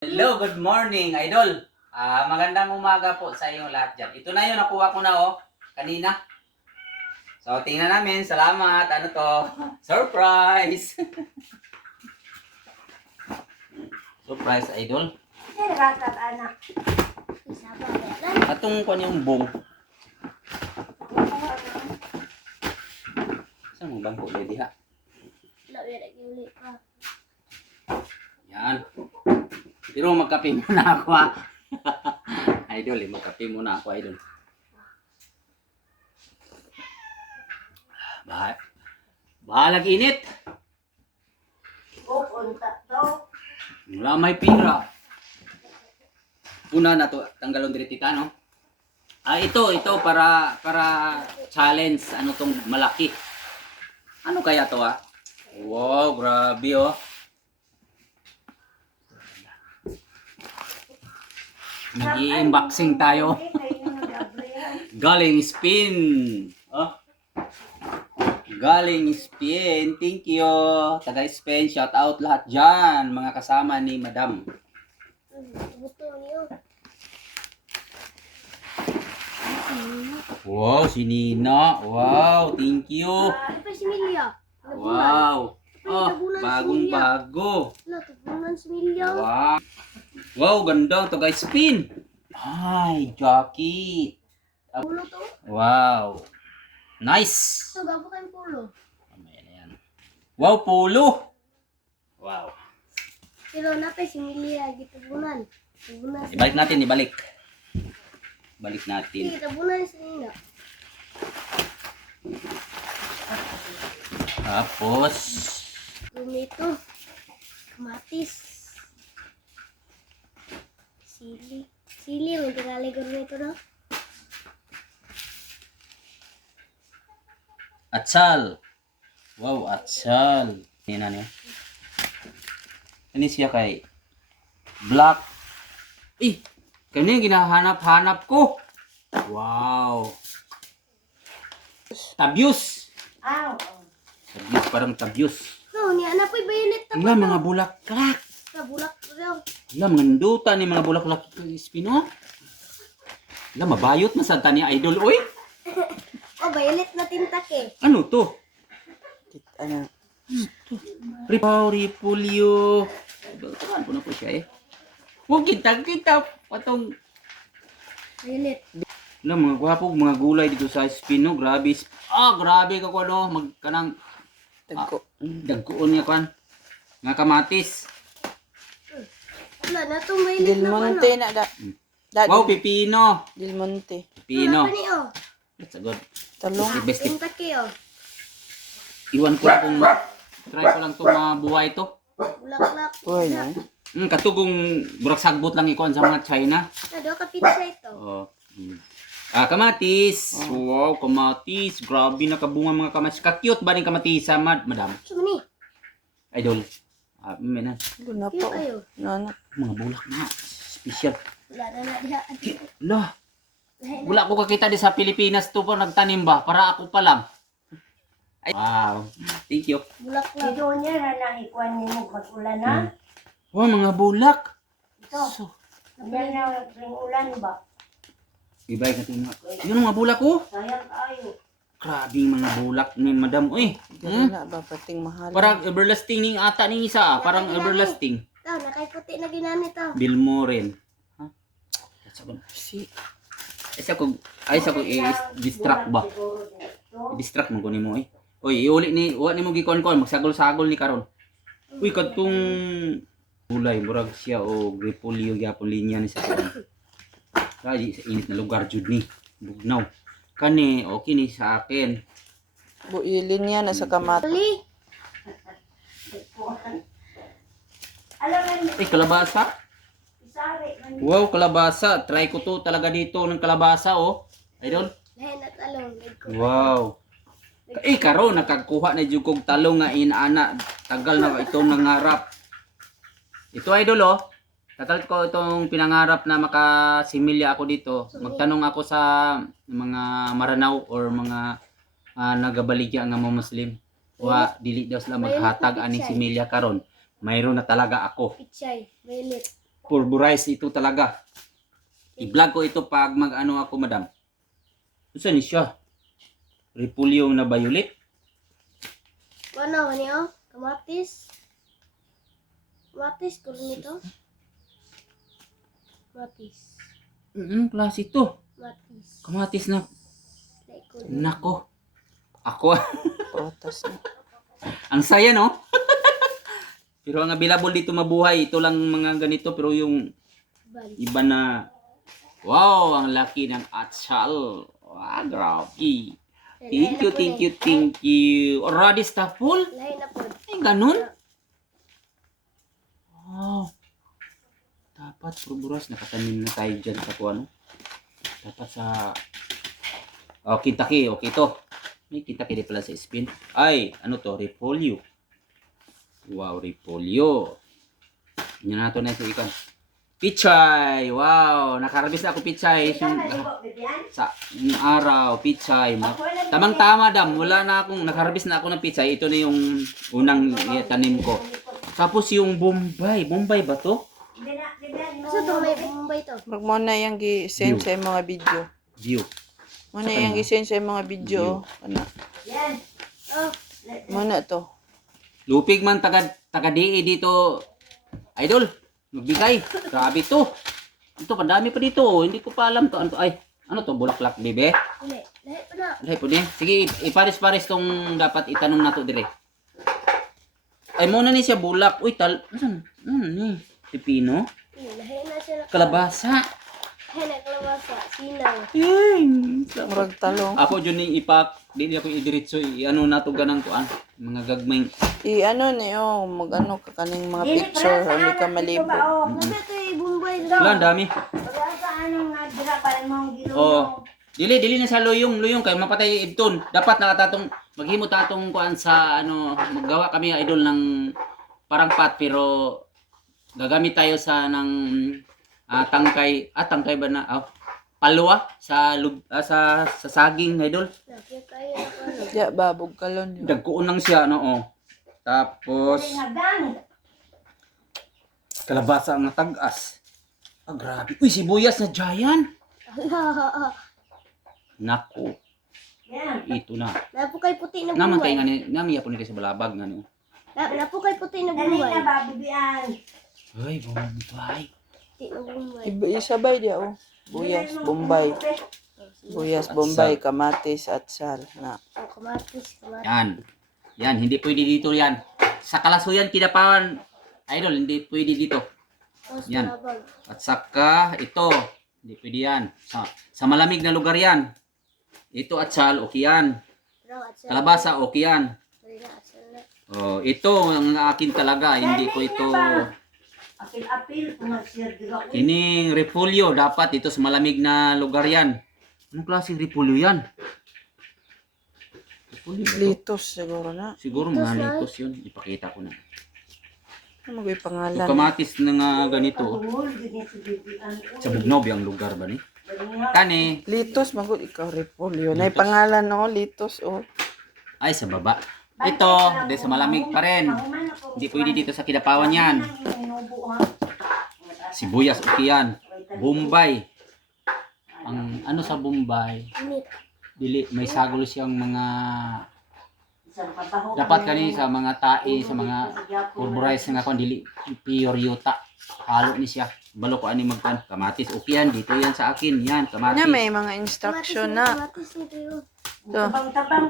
Hello, good morning, idol. Magandang umaga po sa inyong lahat dyan. Ito na yun, nakuha ko na kanina. So, tingnan namin. Salamat. Ano to? Surprise! Surprise, idol. Anak. Atong kung yung bong. Saan mong bangko, lady ha? Yan. Pero magkape muna ako ha. Idol, magkape muna ako, idol. Bahalag init. Pupunta to. Wala may pira. Una na to, tanggalon diri tita, no? Ito para challenge, ano tong malaki. Ano kaya to Wow, grabe Nag-i-unboxing tayo. Galing Spin. Galing Spain. Thank you. Taga Spain, shout out lahat dyan. Mga kasama ni Madam. Wow, si Nina. Wow, thank you. Ito si Milya. Wow. Bagong bago. Natupunan si Milya. Wow. Wow, ganda. Taga Spain. Ay, Jackie. Pulo to. Wow. Nice. Ito, gabo kayong pulo. Ayan. Wow, pulo. Wow. Pero napay si Milya. Gitabunan. Ibalik natin, ibalik. Balik natin. Gitabunan si Nina. Tapos, Lumito. Kamatis. Sili. Sili, may tinaligon nito na. atsal. Wow, atsal. Tingnan niyo. Ini siya kay Black. Kani ginahanap-hanap ko. Wow. Tabyus. Tabyus, parang tabyus. No, niya na po'y bayonet na Nga mga bulaklak. Kabulak ko daw. Nga mga nduta ni mga bulaklak Spino. Nga mabayot na sa tani idol oy. Bayonet na tintak Ano to? Ano? Ripulyo. Baltaran ko na po siya Huwag kita patong. Bayonet. Mga gwapog mga gulay dito sa Spino. Grabe. Grabe ka ko magkanang dagkoon niya kan. Nga kamatis. Wala na itong bayonet Del na Monte na Wow, pipino. Del Monte. Pipino. Wala pa niyo. That's a good. Talong. Best tip. Tintak Iwan ko lang kung try ko lang itong buhay ito. Bulaklak. Uy, no? Katugong burak sagbot lang ikuan sa mga China. Nado ka pizza ito. Kamatis. Wow, kamatis. Grabe nakabunga mga kamatis. Ka-cute ba rin kamatis, madam? Sumani. Idol. Menan. Luna Cute pa. kayo. Nana. Mga bulak na. Special. Wala na diha. Lah. Wala ko kakita di sa Pilipinas to po nagtanim ba? Para ako pa lang. Wow. Thank you. Bulaklak. Ito niya na ikuan niyo mag-ulan na. Wow, mga bulak. Ito. Yan na ring ulan ba? Ibay ka tingnan. Yun ang mga bulak ko. Sayang kayo. Grabe mga bulak ni madam. Uy. Wala ba pating mahal. Parang everlasting ning ata ning isa. Parang everlasting. Ito, nakaiputi na ginani to. Bilmo rin. That's a good. Si. Isa ko i-distract ba? I-distract mo kunin mo Uy, iuli ni wa ni mo gikon-kon magsagol-sagol ni karon. Uy, kadtong gulay murag siya gripolyo gyapon linya ni sa karon. Kaya sa init na lugar jud ni. Bugnaw. Kani okay ni sa akin. Builin niya na sa kamat. Ali. Alam mo, Kalabasa. isari man. Wow, kalabasa. Try ko to talaga dito ng kalabasa Idol. Lahin at along. Wow. Karon nakakuha na jud kog talong nga inaana. Tagal na ito nangarap. Ito idol tagal ko itong pinangarap na makasimilya ako dito. Magtanong ako sa mga Maranao or mga nagabaligya nga mga Muslim. Wa dili daw sila maghatag aning similya karon. Mayroon na talaga ako. Pichay. Violet. pulverize ito talaga. I-vlog ko ito pag mag-ano ako, madam. Saan ni siya? Repolyo na violet? Ano niyo? Kamatis. Kamatis ko nito. Kamatis. Klase ito. Kamatis. Kamatis na. Like ko. Nako. Ako. Protas na. Ang saya, no? Pero ang available dito mabuhay, ito lang mga ganito. Pero yung Bali. iba na, wow, ang laki ng atsal. Wow, grabe. Thank you, thank you, thank you. Already stuff full? Lain na po. Ay, ganun? Wow. Dapat, purburas, nakatanim na tayo dyan sa kung ano. Dapat sa... Oh, Kentucky, okay to. May Kentucky di pala sa spin. Ay, ano to? Repolyo. Wow, repolyo. Yan na to na ito ikan. Pichay! Wow! Nakarabis na ako pichay. Sa yung araw, pichay. Tamang-tama, dam. Wala na akong, nakarabis na ako ng pichay. Ito na yung unang tanim ko. Tapos yung Bombay. Bombay ba to? Asa to may Bombay to? Mag mo na yung gi-send sa mga video. View. Mo na yung gi-send sa mga video. Ano? Oh, Mo na to. Lupig man taga-DE dito. Idol. Magbigay. Grabe to. Ito, pandami pa dito. Hindi ko pa alam to. Ano to? Ay, ano to? Bulaklak, bebe? hindi. Lain pa na. Ay, pwede. Sige, ipares-pares tong dapat itanong na to dire. Ay, muna ni siya bulak. Uy, Ano ni? Pipino? Lain na siya na. Kalabasa. Lain na kalabasa. Sinaw. Yay! Murag talong. Ako dyan ni ipak. Dili ako idiritso. Ano na to ganang kuan. Mga gagmay. I-ano niyo, mag-ano ka kaning mga picture, hindi ka malibog. Nasa to yung Bombay. Wala, ang dami. Wala sa anong nadira pa rin mong gilong. Oh. Dili na sa luyong kay mapatay ibton. Dapat nakatatong maghimo tatong kuan sa ano, maggawa kami idol ng parang pat pero gagamit tayo sa ng tangkay ba na palwa sa saging idol. Nakaya kayo na ko ano. Ya, babog kalon yun. Dagkuon lang siya no. Tapos Nagang. kalabasa ang natag-as. Ah, grabe. Uy, sibuyas na giant. Nako, Yan. ito na. Napo kay puti na Naman kay Bombay. ngani, nami ako ni sa balabag ngani. Napo kay puti na Dali Bombay. na ba, bibian? Ay, Bombay. Puti na Bombay. Isabay dia oh. Buyas, Bombay. Buyas, Bombay, kamatis at sal. Na. Oh, kamatis. Yan. Yan, hindi pwede dito yan. Sa Kalasuyan, Kidapawan, idol, hindi pwede dito. Tapos Yan. malabag. At saka, ito, hindi pwede yan. Sa malamig na lugar yan. Ito at sal, okay yan. Pero at sa Kalabasa, okay yan. Dali na, at sa na. Oh, ito ang akin talaga, hindi ko ito. Apil-apil, kung nagsirgiro. Kining repolyo, dapat ito sa malamig na lugar yan. Anong klaseng repolyo yan? Repolyo ba to? Litos siguro na. Siguro mga litos yun. Ipakita ko na. Ano may Yung pangalan? kamatis na nga ganito. Tungol, ganyan si bibian. Sa Bugnob yung lugar ba ni? Kani, Litos, magod ikaw repolyo. Na pangalan no, litos oh. ay sa baba. Ito, di sa malamig pa rin. Hindi pwede dito sa Kidapawan yan. Sibuyas, okay yan. Bombay. Ang ano sa Bombay, Init. dili may sagol siyang mga dapat kani sa mga tae sa mga pulverize nga kon dili pure yuta. Halo ni siya. Balo ko ani magtan kamatis. Okay yan dito yan sa akin. Yan kamatis. Nya may mga instruction na. Kamatis nito yun. To.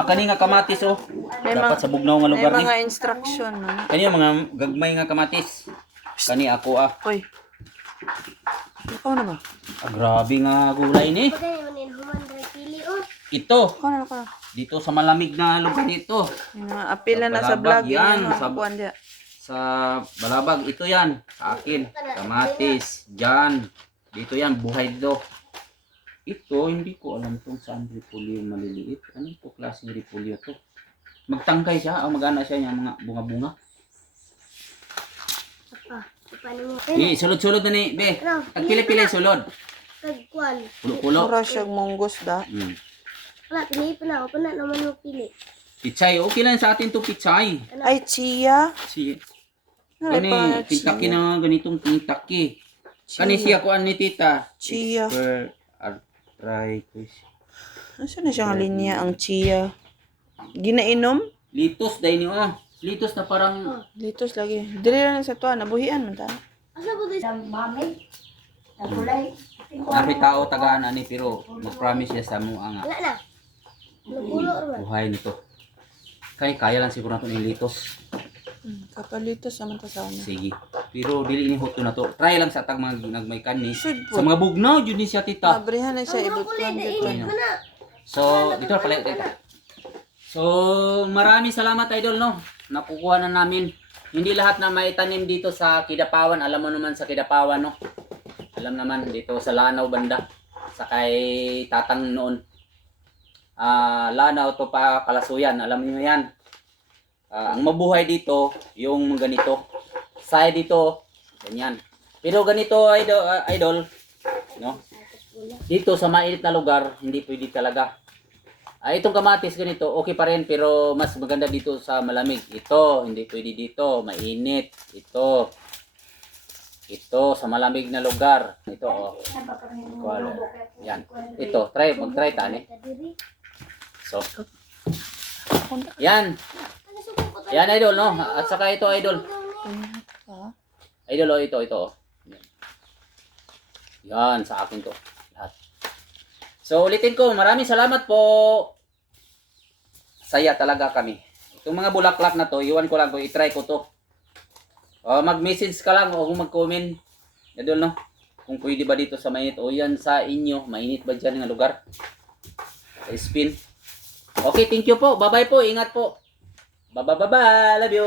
Kani nga kamatis oh. May Dapat sa bugnaw nga May lugar ni. mga instruction na. Kani yung mga gagmay nga kamatis. Kani ako Hoy. Ikaw na ba? grabe nga gulay ni. Pagay mo nin human dahil pili oh. Ito Ikaw na ka. dito sa malamig na lugar nito. Apila na sa Balabag vlog yan, yan. sa- Kuan dia. Sa Balabag ito yan sa akin. Kamatis, diyan. Dito yan buhay dito. Ito hindi ko alam kung saan repolyo yung maliliit. Ano to klaseng repolyo to? Magtangkay siya, magana siya yung mga bunga-bunga. Paano mo? Sulod-sulod na ni, be. Ano? Tagpili-pili sulod. Kagkwal. Pulo-pulo. Mura siyang munggos da. Wala, pili pa na ako. Pana naman mo pili. Pichay, okay lang sa atin to pichay. Ay, chia. Si Ay, Kani, pa, Kentucky chia. na ganitong Kentucky. Kani siya kuan ni tita. Chia. Per arthritis. Asa na siya nga linya ang chia? Ginainom? Litos dai ni oh. Litos na parang Litos lagi. Dili lang sa tuwa, nabuhian man ta. Asa po guys? Ang mami. Nagulay. napi tao tagaan ani pero mag-promise siya sa mo nga Wala na. Napulo ron. buhay nito. Kaya lang siguro nato ni litos. Kapalitos naman ta sa ano. Sige. Pero dili ni hoto na to. Try lang sa tag mga nagmay kani. Should Sa mga bugnaw jud ni siya tita. Mabrihan na siya ibot Broccoli, nainit mo na. So, dito na pala tita. So, maraming salamat idol no. Nakukuha na namin. Hindi lahat na may tanim dito sa Kidapawan. Alam mo naman sa Kidapawan no. Alam naman dito sa Lanao banda. Sa kay Tatang noon. Lanao to pa Kalasuyan. Alam niyo yan. Ang mabuhay dito, yung ganito. Side dito, ganyan. Pero ganito idol, no? Dito sa mainit na lugar, hindi pwede talaga. Itong kamatis ganito, okay pa rin pero mas maganda dito sa malamig. Ito, hindi pwede dito, mainit. Ito sa malamig na lugar. Ito oh. Yan. Ito, mag-try tani. So. Yan. Yan idol no. At saka ito idol. Idol oh, ito oh. Yan sa akin to. Lahat. So ulitin ko, maraming salamat po. Saya talaga kami. Itong mga bulaklak na to, iwan ko lang ko, i-try ko to. Mag-message ka lang o mag-comment. Idol no. Kung pwede ba dito sa mainit o yan sa inyo, mainit ba dyan nga lugar? Sa spin. Okay, thank you po. Bye-bye po. Ingat po. Bye-bye. Love you.